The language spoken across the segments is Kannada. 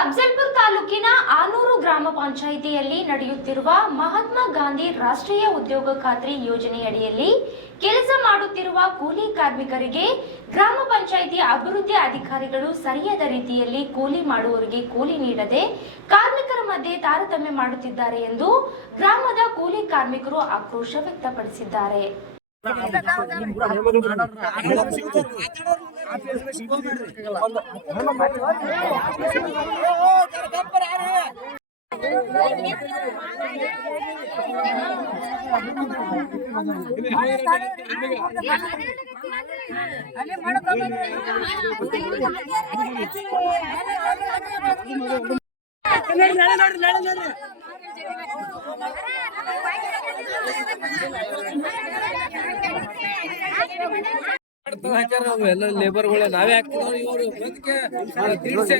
ಅಫ್ಜಲ್ಪುರ್ ತಾಲೂಕಿನ ಆನೂರು ಗ್ರಾಮ ಪಂಚಾಯಿತಿಯಲ್ಲಿ ನಡೆಯುತ್ತಿರುವ ಮಹಾತ್ಮ ಗಾಂಧಿ ರಾಷ್ಟ್ರೀಯ ಉದ್ಯೋಗ ಖಾತ್ರಿ ಯೋಜನೆಯಡಿಯಲ್ಲಿ ಕೆಲಸ ಮಾಡುತ್ತಿರುವ ಕೂಲಿ ಕಾರ್ಮಿಕರಿಗೆ ಗ್ರಾಮ ಪಂಚಾಯಿತಿ ಅಭಿವೃದ್ಧಿ ಅಧಿಕಾರಿಗಳು ಸರಿಯಾದ ರೀತಿಯಲ್ಲಿ ಕೂಲಿ ಮಾಡುವವರಿಗೆ ಕೂಲಿ ನೀಡದೆ ಕಾರ್ಮಿಕರ ಮಧ್ಯೆ ತಾರತಮ್ಯ ಮಾಡುತ್ತಿದ್ದಾರೆ ಎಂದು ಗ್ರಾಮದ ಕೂಲಿ ಕಾರ್ಮಿಕರು ಆಕ್ರೋಶ ವ್ಯಕ್ತಪಡಿಸಿದ್ದಾರೆ. ನಡ ನಡ್ರಿ ನಡ ನಡ್ರಿ ಮಾಡ್ತಾವ್ ಹಾಕ್ಯಾರ ಅವು ಎಲ್ಲ ಲೇಬರ್ಗಳೇ ನಾವೇ ಹಾಕ್ತಿದ್ವಿ ಇವ್ರು ತಿರ್ಸಿ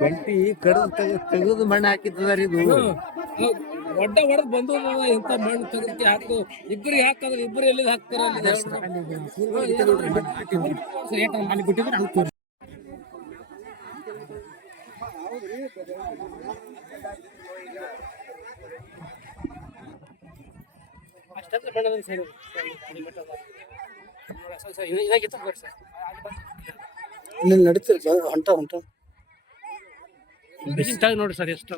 ಗಂಟಿ ಕಡದು ತೆಗೆದು ಮಣ್ಣು ಹಾಕಿದ್ದಾರೆ ಇದು. ಒಡ್ಡ ಹೊಡೆದ್ ಬಂದು ಇಂಥ ಮಣ್ಣು ತೆಗೆದಕ್ಕೆ ಹಾಕು ಇಬ್ಬರಿಗೆ ಹಾಕಂದ್ರೆ ಇಬ್ಬರು ಎಲ್ಲಿದ್ ಹಾಕ್ತಾರ ಅಲ್ಲಿ ಬೇಡ ಸರಿ ಇದಾಗಿತ್ತು ಬರ್ರಿ ಸರ್ ಇಲ್ಲಿ ಹೊಂಟ ಹೊಂಟ. ಬೆಸ್ಟಾಗಿ ನೋಡಿ ಸರ್ ಎಷ್ಟು